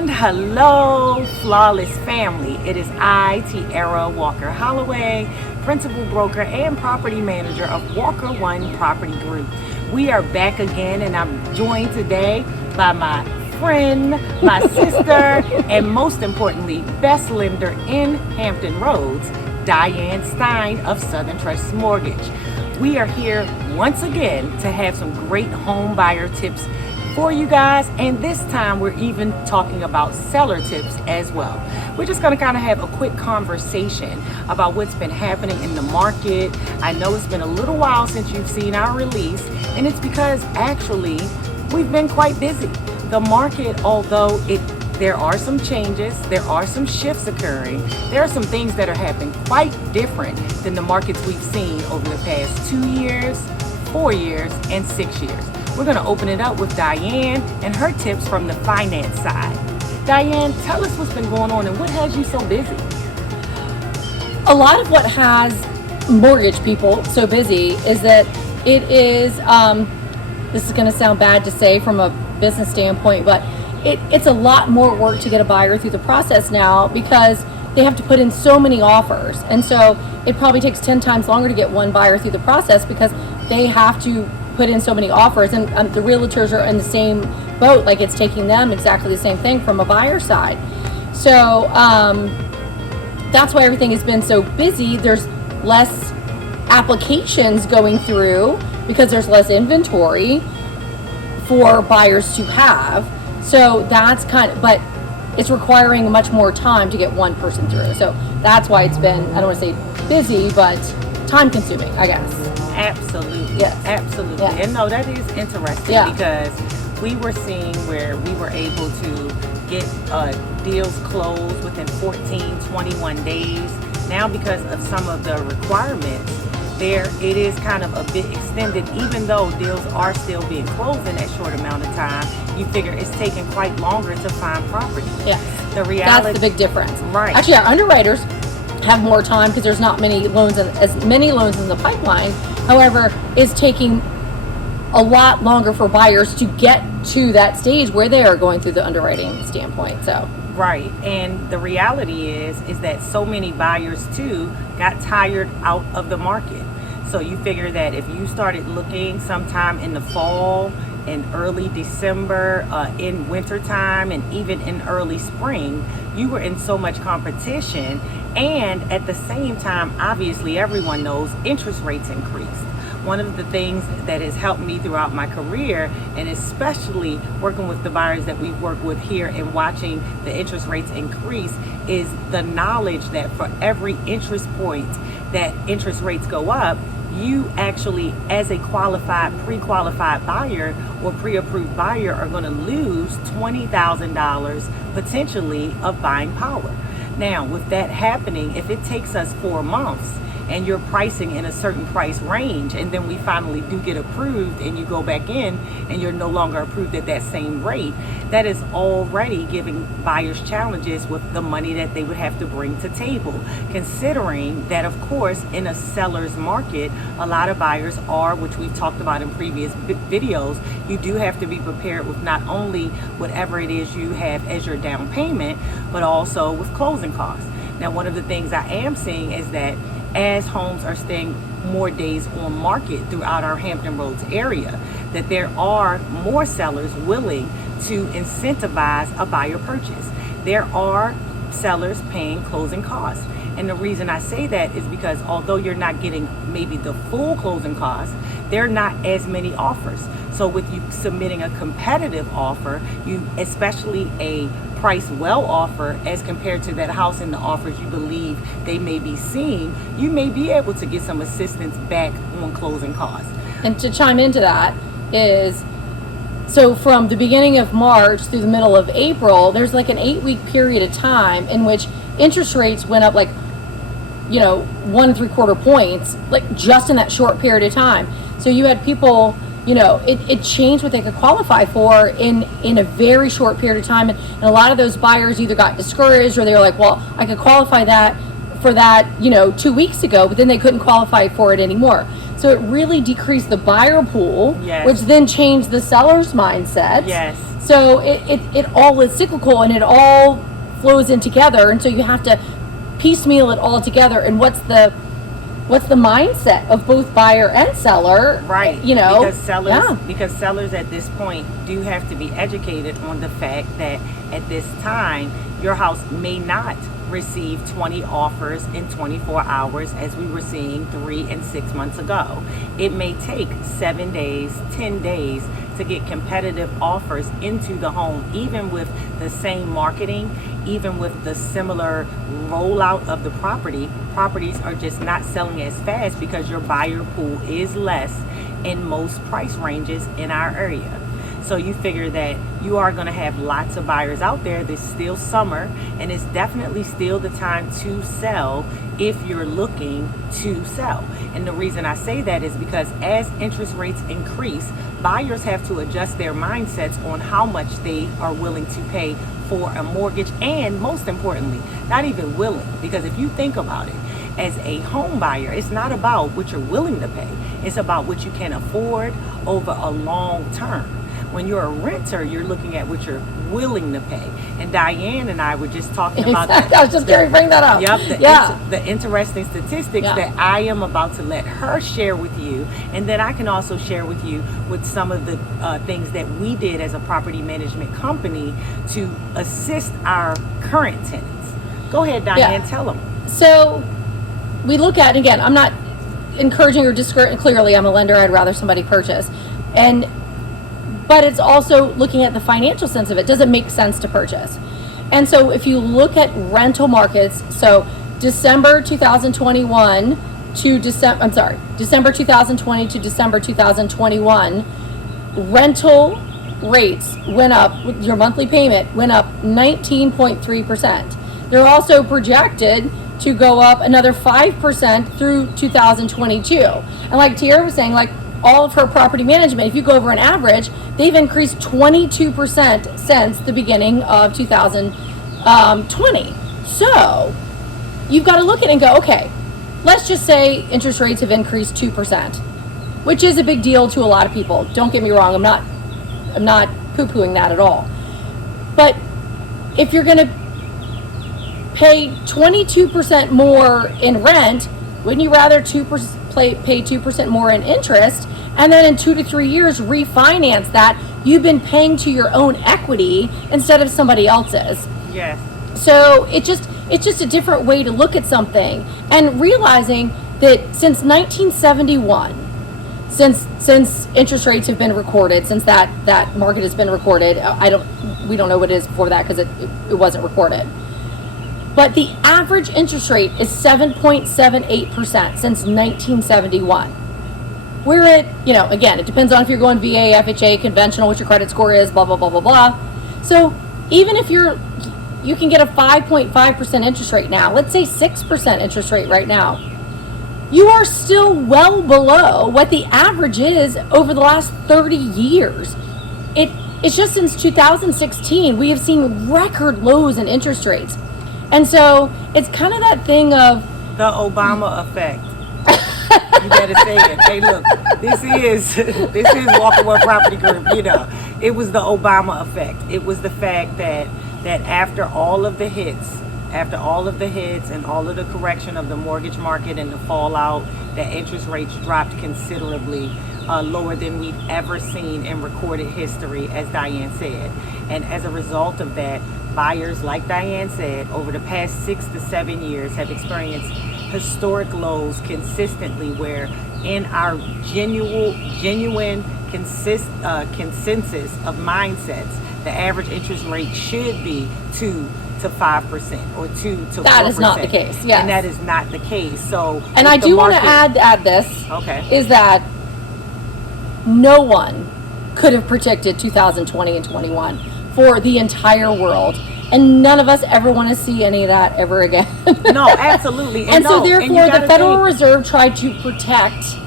And hello, Flawless family. It is I, Tierra Walker Holloway, principal broker and property manager of Walker One Property Group. We are back again, and I'm joined today by my friend, my sister, and most importantly, best lender in Hampton Roads, Diane Stein of Southern Trust Mortgage. We are here once again to have some great home buyer tips for you guys, and this time we're even talking about seller tips as well. We're just going to kind of have a quick conversation about what's been happening in the market. I know it's been a little while since you've seen our release, and it's because actually we've been quite busy. The market, although there are some changes, there are some shifts occurring, there are some things that are happening quite different than the markets we've seen over the past 2 years, 4 years, and 6 years. We're going to open it up with Diane and her tips from the finance side. Diane, tell us what's been going on and what has you so busy? A lot of what has mortgage people so busy is that it is, this is going to sound bad to say from a business standpoint, but it's a lot more work to get a buyer through the process now because they have to put in so many offers. And so it probably takes 10 times longer to get one buyer through the process because they have to put in so many offers, and the realtors are in the same boat. Like, it's taking them exactly the same thing from a buyer side. So that's why everything has been so busy. There's less applications going through because there's less inventory for buyers to have. So that's but it's requiring much more time to get one person through. So that's why it's been, I don't want to say busy, but time consuming, I guess. Absolutely. Yes. Absolutely. Yes. And no, that is interesting because we were seeing where we were able to get deals closed within 14, 21 days. Now, because of some of the requirements, it is kind of a bit extended, even though deals are still being closed in that short amount of time. You figure it's taking quite longer to find property. Yes. The reality, that's the big difference. Right. Actually, our underwriters have more time because there's not many loans as many loans in the pipeline. However, it's taking a lot longer for buyers to get to that stage where they are going through the underwriting standpoint. So right, and the reality is that so many buyers too got tired out of the market. So you figure that if you started looking sometime in the fall, in early December, in wintertime, and even in early spring, you were in so much competition. And at the same time, obviously everyone knows interest rates increased. One of the things that has helped me throughout my career, and especially working with the buyers that we work with here and watching the interest rates increase, is the knowledge that for every interest point that interest rates go up, you actually, as a qualified, pre-qualified buyer or pre-approved buyer, are going to lose $20,000 potentially of buying power. Now, with that happening, if it takes us 4 months and you're pricing in a certain price range, and then we finally do get approved and you go back in and you're no longer approved at that same rate, that is already giving buyers challenges with the money that they would have to bring to table. Considering that, of course, in a seller's market, a lot of buyers are, which we've talked about in previous videos, you do have to be prepared with not only whatever it is you have as your down payment, but also with closing costs. Now, one of the things I am seeing is that as homes are staying more days on market throughout our Hampton Roads area, that there are more sellers willing to incentivize a buyer purchase. There are sellers paying closing costs. And the reason I say that is because although you're not getting maybe the full closing costs, there are not as many offers. So with you submitting a competitive offer, especially a price well offer as compared to that house in the offers you believe they may be seeing, you may be able to get some assistance back on closing costs. And to chime into that is, so from the beginning of March through the middle of April, there's like an 8-week period of time in which interest rates went up like, 1.75 points, like just in that short period of time. So you had people, it changed what they could qualify for in a very short period of time. And a lot of those buyers either got discouraged or they were like, well, I could qualify for that, 2 weeks ago, but then they couldn't qualify for it anymore. So it really decreased the buyer pool, Yes. which then changed the seller's mindset. Yes. So it all is cyclical, and it all flows in together, and so you have to piecemeal it all together. And what's the mindset of both buyer and seller? Right. You know, because sellers at this point do have to be educated on the fact that at this time your house may not receive 20 offers in 24 hours as we were seeing 3 and 6 months ago. It may take 7 days, 10 days to get competitive offers into the home, even with the same marketing, even with the similar rollout of the property. Properties are just not selling as fast because your buyer pool is less in most price ranges in our area. So you figure that you are going to have lots of buyers out there. There's still summer, and it's definitely still the time to sell if you're looking to sell. And the reason I say that is because as interest rates increase, buyers have to adjust their mindsets on how much they are willing to pay for a mortgage, and most importantly, not even willing. Because if you think about it, as a home buyer, it's not about what you're willing to pay. It's about what you can afford over a long term. When you're a renter, you're looking at what you're willing to pay. And Diane and I were just talking about that. I was just going to bring that up. Yep. The interesting statistics Yeah. that I am about to let her share with you. And then I can also share with you with some of the things that we did as a property management company to assist our current tenants. Go ahead, Diane, tell them. So we look at, again, I'm not encouraging or discouraging. Clearly, I'm a lender. I'd rather somebody purchase. But it's also looking at the financial sense of it. Does it make sense to purchase? And so if you look at rental markets, so December 2021 to December 2020 to December 2021, rental rates went up, your monthly payment went up 19.3%. They're also projected to go up another 5% through 2022. And like Tierra was saying, like, all of her property management, if you go over an average, they've increased 22% since the beginning of 2020. So you've got to look at it and go, okay, let's just say interest rates have increased 2%, which is a big deal to a lot of people. Don't get me wrong, I'm not poo-pooing that at all. But if you're going to pay 22% more in rent, wouldn't you rather pay 2% more in interest, and then in 2 to 3 years refinance that? You've been paying to your own equity instead of somebody else's. Yes. So it's just a different way to look at something, and realizing that since 1971, since interest rates have been recorded, since that market has been recorded, we don't know what it is before that because it wasn't recorded. But the average interest rate is 7.78% since 1971. We're at, again, it depends on if you're going VA, FHA, conventional, what your credit score is, blah, blah, blah, blah, blah. So even if you can get a 5.5% interest rate now, let's say 6% interest rate right now, you are still well below what the average is over the last 30 years. It's just since 2016, we have seen record lows in interest rates. And so it's kind of that thing of the Obama effect. You better say it. Hey, look, this is Walker One Property Group. It was the Obama effect. It was the fact that after all of the hits and all of the correction of the mortgage market and the fallout, the interest rates dropped considerably, lower than we've ever seen in recorded history, as Diane said. And as a result of that, buyers, like Diane said, over the past 6 to 7 years have experienced historic lows consistently, where in our genuine consensus of mindsets, the average interest rate should be 2 to 5% or 2 to 4%. That is not the case, yes. And that is not the case. So, and I do want to add this, okay, is that no one could have predicted 2020 and 21 for the entire world, and none of us ever want to see any of that ever again. No, absolutely. And so therefore the Federal Reserve tried to protect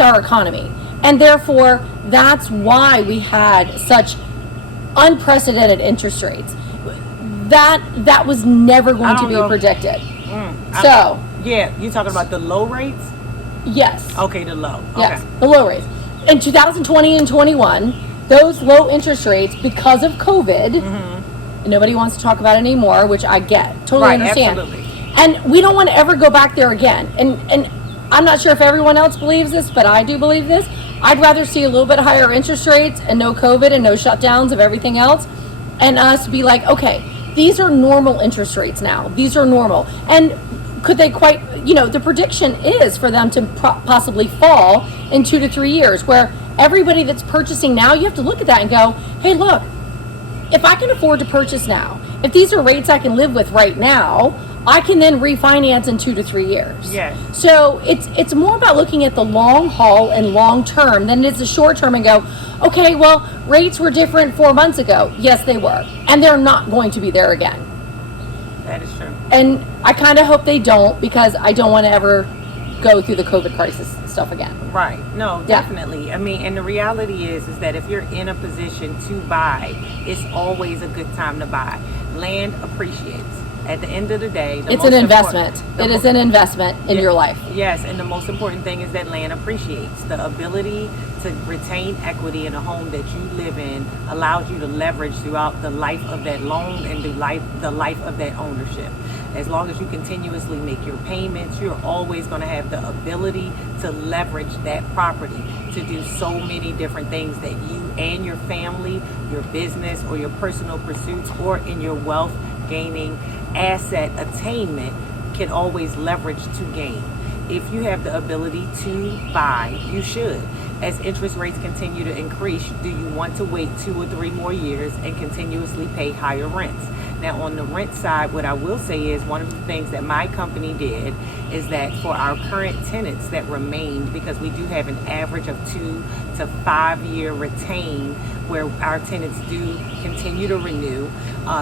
our economy, and therefore that's why we had such unprecedented interest rates. That was never going to be predicted. Yeah, you're talking about the low rates? Yes. Okay, the low. Yes, Okay. the low rates. In 2020 and 21, those low interest rates, because of COVID, nobody wants to talk about it anymore, which I get, totally Right, understand. absolutely. And we don't want to ever go back there again. And I'm not sure if everyone else believes this, but I do believe this. I'd rather see a little bit higher interest rates and no COVID and no shutdowns of everything else, and us be like, okay, these are normal interest rates now. These are normal. And could they quite, the prediction is for them to possibly fall in 2 to 3 years, where everybody that's purchasing now, you have to look at that and go, hey, look, if I can afford to purchase now, if these are rates I can live with right now, I can then refinance in 2 to 3 years. Yes. So it's more about looking at the long haul and long term than it is the short term and go, okay, well, rates were different 4 months ago. Yes, they were. And they're not going to be there again. That is true. And I kind of hope they don't, because I don't want to ever go through the COVID crisis stuff again. Right. No, Yeah. definitely. I mean, and the reality is that if you're in a position to buy, it's always a good time to buy. Land appreciates. At the end of the day, It's an investment. It is an investment in your life. Yes, and the most important thing is that land appreciates. The ability to retain equity in a home that you live in allows you to leverage throughout the life of that loan and the life of that ownership. As long as you continuously make your payments, you're always going to have the ability to leverage that property to do so many different things that you and your family, your business, or your personal pursuits, or in your wealth gaining asset attainment can always leverage to gain. If you have the ability to buy, you should. As interest rates continue to increase, do you want to wait 2 or 3 more years and continuously pay higher rents? Now, on the rent side, what I will say is one of the things that my company did is that for our current tenants that remained, because we do have an average of 2 to 5 year retain where our tenants do continue to renew,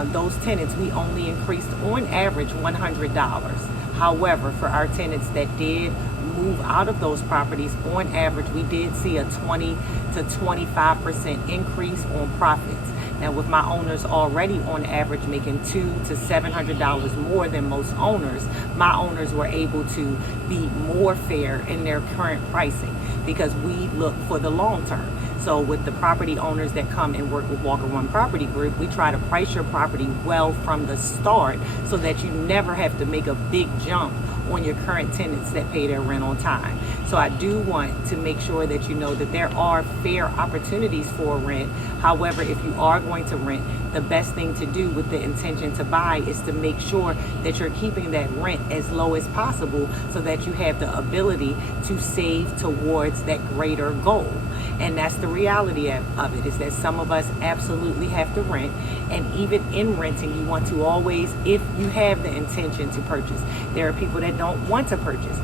those tenants we only increased on average $100. However, for our tenants that did move out of those properties, on average we did see a 20 to 25% increase on profits. Now, with my owners already on average making $200 to $700 more than most owners, my owners were able to be more fair in their current pricing because we look for the long term. So with the property owners that come and work with Walker One Property Group, we try to price your property well from the start so that you never have to make a big jump on your current tenants that pay their rent on time. So I do want to make sure that you know that there are fair opportunities for rent. However, if you are going to rent, the best thing to do with the intention to buy is to make sure that you're keeping that rent as low as possible so that you have the ability to save towards that greater goal. And that's the reality of it, is that some of us absolutely have to rent. And even in renting, you want to always, if you have the intention to purchase, there are people that don't want to purchase.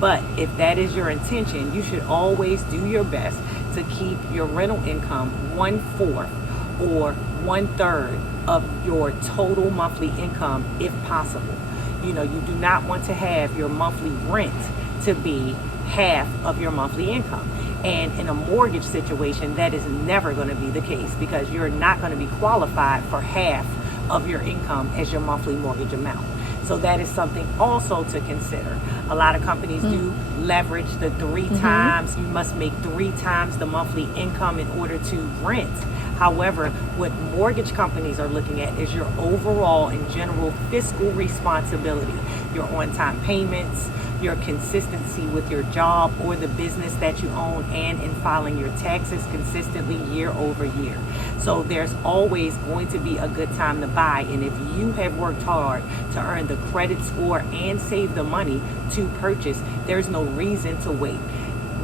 But if that is your intention, you should always do your best to keep your rental income 1/4 or 1/3 of your total monthly income if possible. You do not want to have your monthly rent to be half of your monthly income. And in a mortgage situation, that is never going to be the case because you're not going to be qualified for half of your income as your monthly mortgage amount. So that is something also to consider. A lot of companies do leverage the 3 times. You must make 3 times the monthly income in order to rent. However, what mortgage companies are looking at is your overall and general fiscal responsibility, your on-time payments, your consistency with your job or the business that you own, and in filing your taxes consistently year over year. So there's always going to be a good time to buy, and if you have worked hard to earn the credit score and save the money to purchase, there's no reason to wait.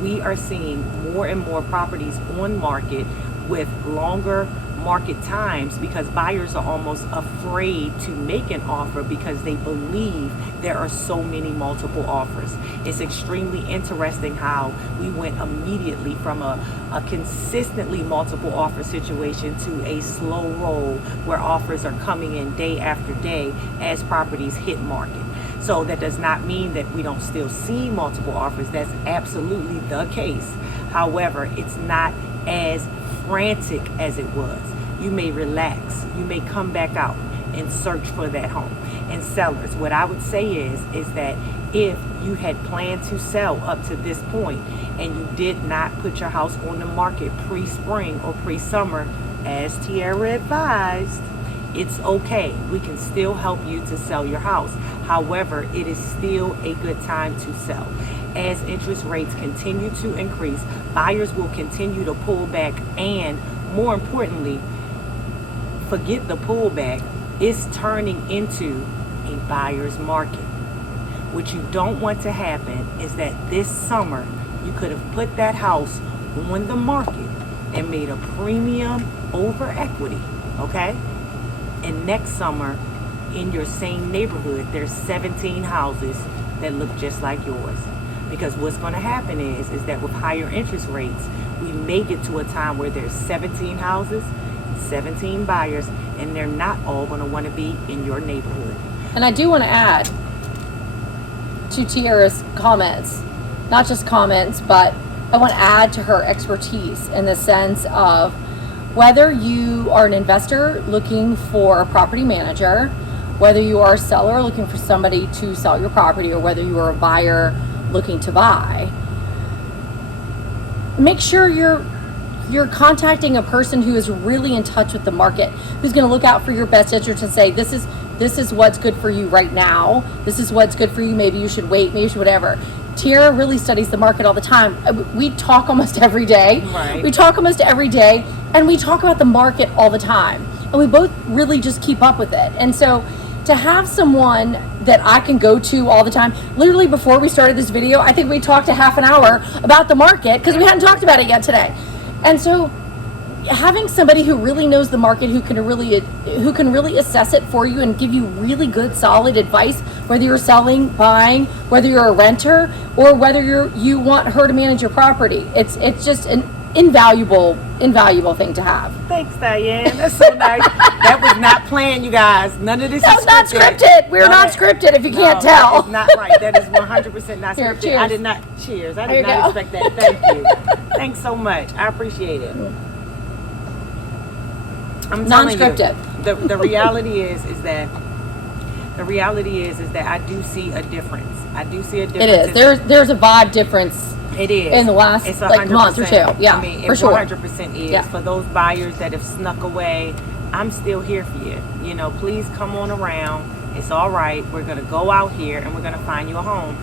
We are seeing more and more properties on market with longer market times because buyers are almost afraid to make an offer because they believe there are so many multiple offers. It's extremely interesting how we went immediately from a consistently multiple offer situation to a slow roll where offers are coming in day after day as properties hit market. So that does not mean that we don't still see multiple offers. That's absolutely the case. However, it's not as frantic as it was. You may relax. You may come back out. and search for that home. And sellers, what I would say is that if you had planned to sell up to this point and you did not put your house on the market pre-spring or pre-summer, as Tierra advised, it's okay. We can still help you to sell your house. However, it is still a good time to sell. As interest rates continue to increase, buyers will continue to pull back, and more importantly, forget the pullback, it's turning into a buyer's market. What you don't want to happen is that this summer you could have put that house on the market and made a premium over equity, okay? And next summer in your same neighborhood, there's 17 houses that look just like yours. Because what's going to happen is that with higher interest rates, we may get to a time where there's 17 houses, 17 buyers, and they're not all going to want to be in your neighborhood. And I do want to add to Tierra's comments, not just comments, but I want to add to her expertise in the sense of whether you are an investor looking for a property manager, whether you are a seller looking for somebody to sell your property, or whether you are a buyer looking to buy, make sure you're contacting a person who is really in touch with the market, who's going to look out for your best interest and say, this is what's good for you right now. This is what's good for you. Maybe you should wait. Maybe you should whatever. Tierra really studies the market all the time. We talk almost every day. Right. We talk almost every day, and we talk about the market all the time. And we both really just keep up with it. And so to have someone that I can go to all the time, literally before we started this video, I think we talked a half an hour about the market because we hadn't talked about it yet today. And so having somebody who really knows the market, who can really assess it for you and give you really good solid advice, whether you're selling, buying, whether you're a renter, or whether you want her to manage your property. It's just an invaluable thing to have. Thanks, Diane. That's so nice. That was not planned, you guys. None of this That was not scripted. We're not scripted, if you can't tell. It's not right. That is 100% not Here, scripted. cheers. I did not. Cheers. I did not expect that. Thank you. Thanks so much. I appreciate it. I'm telling you, Non-scripted. the reality is that I do see a difference. I do see a difference. It is. There's a vibe difference. It is. In the last it's like month or two. Yeah, I mean, for it sure. 100% is. Yeah. For those buyers that have snuck away, I'm still here for you. You know, please come on around. It's all right. We're going to go out here and we're going to find you a home.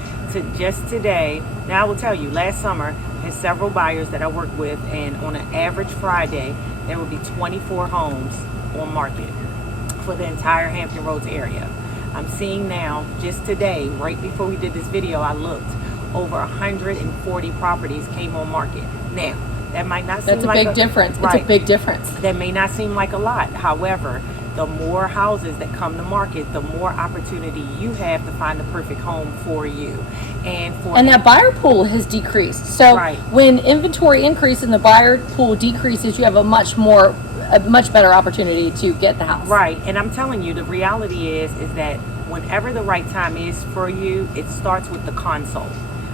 Just today, now I will tell you, last summer, I had several buyers that I worked with, and on an average Friday, there would be 24 homes on market for the entire Hampton Roads area. I'm seeing now, just today, right before we did this video, I looked, over 140 properties came on market. Now, that might not seem like a big difference. Right. It's a big difference. That may not seem like a lot. However, the more houses that come to market, the more opportunity you have to find the perfect home for you. And that buyer pool has decreased. So when inventory increases and the buyer pool decreases, you have a much better opportunity to get the house. Right. And I'm telling you, the reality is that whenever the right time is for you, it starts with the consult.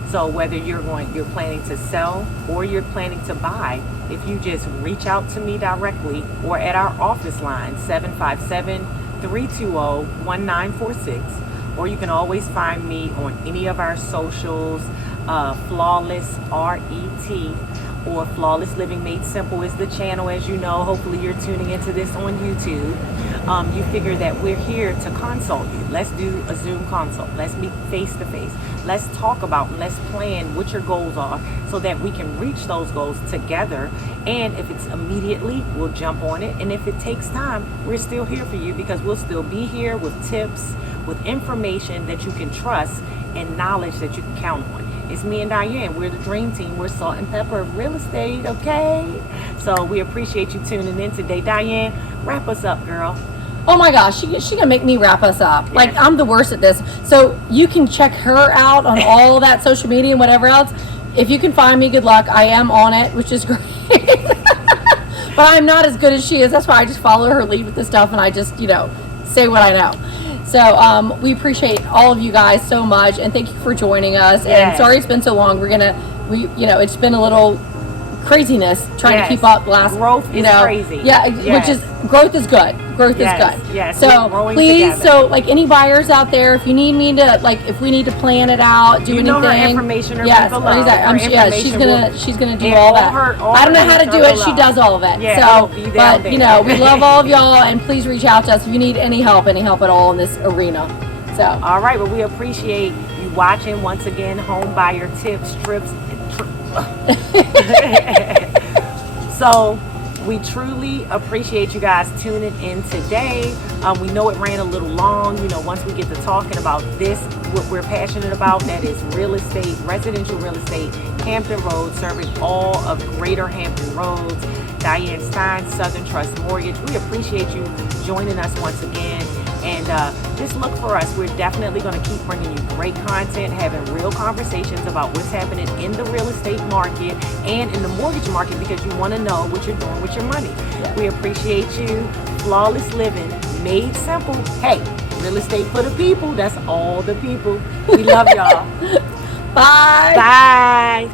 So whether you're planning to sell or you're planning to buy, if you just reach out to me directly or at our office line, 757-320-1946, or you can always find me on any of our socials, Flawless RET, or Flawless Living Made Simple is the channel, as you know. Hopefully you're tuning into this on YouTube. You figure that we're here to consult you. Let's do a Zoom consult. Let's meet face to face. Let's talk about and let's plan what your goals are so that we can reach those goals together. And if it's immediately, we'll jump on it. And if it takes time, we're still here for you, because we'll still be here with tips, with information that you can trust and knowledge that you can count on. It's me and Diane. We're the dream team. We're salt and pepper of real estate, okay? So we appreciate you tuning in today. Diane, wrap us up, girl. Oh my gosh, she gonna make me wrap us up. Like, I'm the worst at this. So you can check her out on all that social media and whatever else. If you can find me, good luck. I am on it, which is great. But I'm not as good as she is. That's why I just follow her lead with this stuff, and I just, say what I know. So we appreciate all of you guys so much, and thank you for joining us. Yes. And sorry it's been so long. It's been a little craziness trying to keep up. Growth is crazy. Yeah, which is growth is good. Growth Yes, is good. yes, So we're growing please, together. so like any buyers out there, if you need me to, like, if we need to plan it out, do You anything. know her information will be yes, below. exactly. Her she's gonna do and all all that. all I don't know her how to links do are it. She below. does all of it. Yeah, so, it'll be down but there. you know, we love all of y'all, and please reach out to us if you need any help at all in this arena. So. All right, well, we appreciate you watching once again. Home buyer tips, trips, so we truly appreciate you guys tuning in today. We know it ran a little long. You know, once we get to talking about this, what we're passionate about, that is real estate, residential real estate, Hampton Roads, serving all of Greater Hampton Roads. Diane Stein, Southern Trust Mortgage. We appreciate you joining us once again. And just look for us. We're definitely going to keep bringing you great content, having real conversations about what's happening in the real estate market and in the mortgage market, because you want to know what you're doing with your money. Yeah. We appreciate you. Flawless living, made simple. Hey, real estate for the people. That's all the people. We love y'all. Bye. Bye.